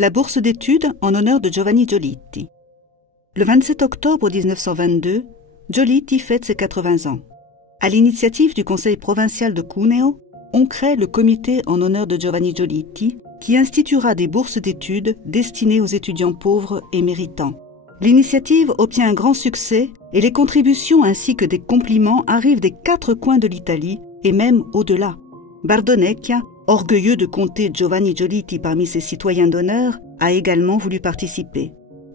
la bourse d'études en honneur de Giovanni Giolitti. Le 27 octobre 1922, Giolitti fête ses 80 ans. À l'initiative du Conseil provincial de Cuneo, on crée le comité en honneur de Giovanni Giolitti qui instituera des bourses d'études destinées aux étudiants pauvres et méritants. L'initiative obtient un grand succès et les contributions ainsi que des compliments arrivent des 4 coins de l'Italie et même au-delà. Bardonecchia, orgueilleux de compter Giovanni Giolitti parmi ses citoyens d'honneur, a également voulu participer.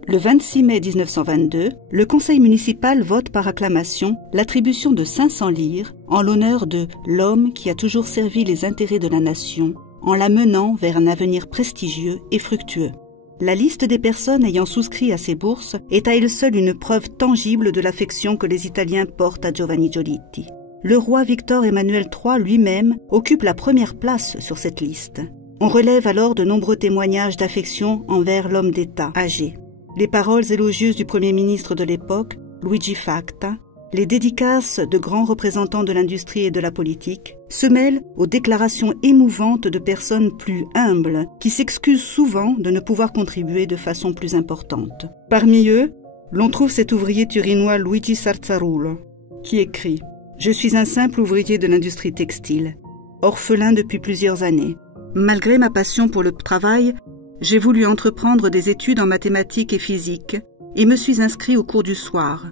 Le 26 mai 1922, le conseil municipal vote par acclamation l'attribution de 500 lire en l'honneur de l'homme qui a toujours servi les intérêts de la nation en la menant vers un avenir prestigieux et fructueux. La liste des personnes ayant souscrit à ces bourses est à elle seule une preuve tangible de l'affection que les Italiens portent à Giovanni Giolitti. Le roi Victor Emmanuel III lui-même occupe la première place sur cette liste. On relève alors de nombreux témoignages d'affection envers l'homme d'État âgé. Les paroles élogieuses du Premier ministre de l'époque, Luigi Facta, les dédicaces de grands représentants de l'industrie et de la politique, se mêlent aux déclarations émouvantes de personnes plus humbles qui s'excusent souvent de ne pouvoir contribuer de façon plus importante. Parmi eux, l'on trouve cet ouvrier turinois Luigi Sarzarulo, qui écrit « Je suis un simple ouvrier de l'industrie textile, orphelin depuis plusieurs années. Malgré ma passion pour le travail, j'ai voulu entreprendre des études en mathématiques et physique et me suis inscrit au cours du soir.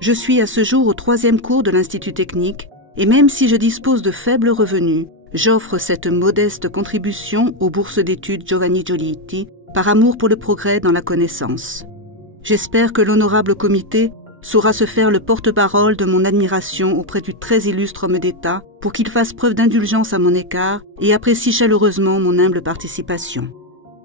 Je suis à ce jour au 3e cours de l'Institut technique et même si je dispose de faibles revenus, j'offre cette modeste contribution aux bourses d'études Giovanni Giolitti par amour pour le progrès dans la connaissance. J'espère que l'honorable comité saura se faire le porte-parole de mon admiration auprès du très illustre homme d'État pour qu'il fasse preuve d'indulgence à mon égard et apprécie chaleureusement mon humble participation.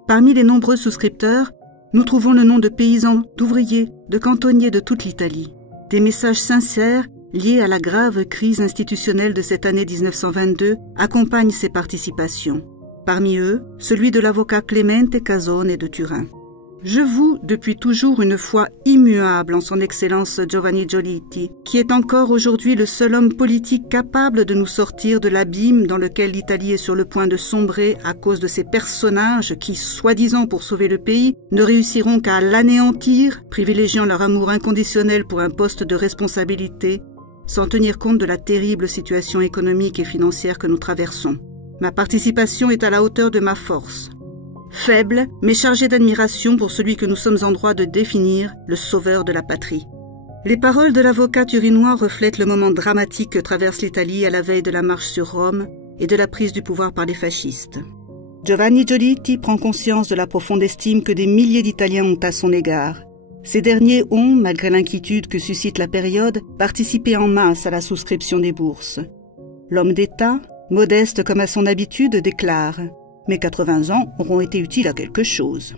Parmi les nombreux souscripteurs, nous trouvons le nom de paysans, d'ouvriers, de cantonniers de toute l'Italie. Des messages sincères liés à la grave crise institutionnelle de cette année 1922 accompagnent ces participations. Parmi eux, celui de l'avocat Clemente Casone de Turin. Je voue depuis toujours une foi immuable en son excellence Giovanni Giolitti, qui est encore aujourd'hui le seul homme politique capable de nous sortir de l'abîme dans lequel l'Italie est sur le point de sombrer à cause de ces personnages qui, soi-disant pour sauver le pays, ne réussiront qu'à l'anéantir, privilégiant leur amour inconditionnel pour un poste de responsabilité, sans tenir compte de la terrible situation économique et financière que nous traversons. Ma participation est à la hauteur de ma force. Faible, mais chargé d'admiration pour celui que nous sommes en droit de définir, le sauveur de la patrie. Les paroles de l'avocat turinois reflètent le moment dramatique que traverse l'Italie à la veille de la marche sur Rome et de la prise du pouvoir par les fascistes. Giovanni Giolitti prend conscience de la profonde estime que des milliers d'Italiens ont à son égard. Ces derniers ont, malgré l'inquiétude que suscite la période, participé en masse à la souscription des bourses. L'homme d'État, modeste comme à son habitude, déclare « Mes 80 ans auront été utiles à quelque chose ».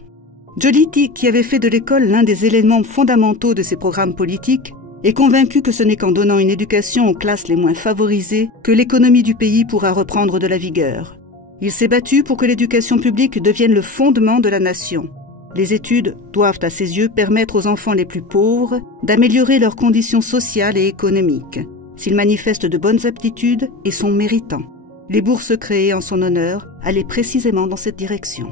Giolitti, qui avait fait de l'école l'un des éléments fondamentaux de ses programmes politiques, est convaincu que ce n'est qu'en donnant une éducation aux classes les moins favorisées que l'économie du pays pourra reprendre de la vigueur. Il s'est battu pour que l'éducation publique devienne le fondement de la nation. Les études doivent, à ses yeux, permettre aux enfants les plus pauvres d'améliorer leurs conditions sociales et économiques, s'ils manifestent de bonnes aptitudes et sont méritants. Les bourses créées en son honneur allaient précisément dans cette direction.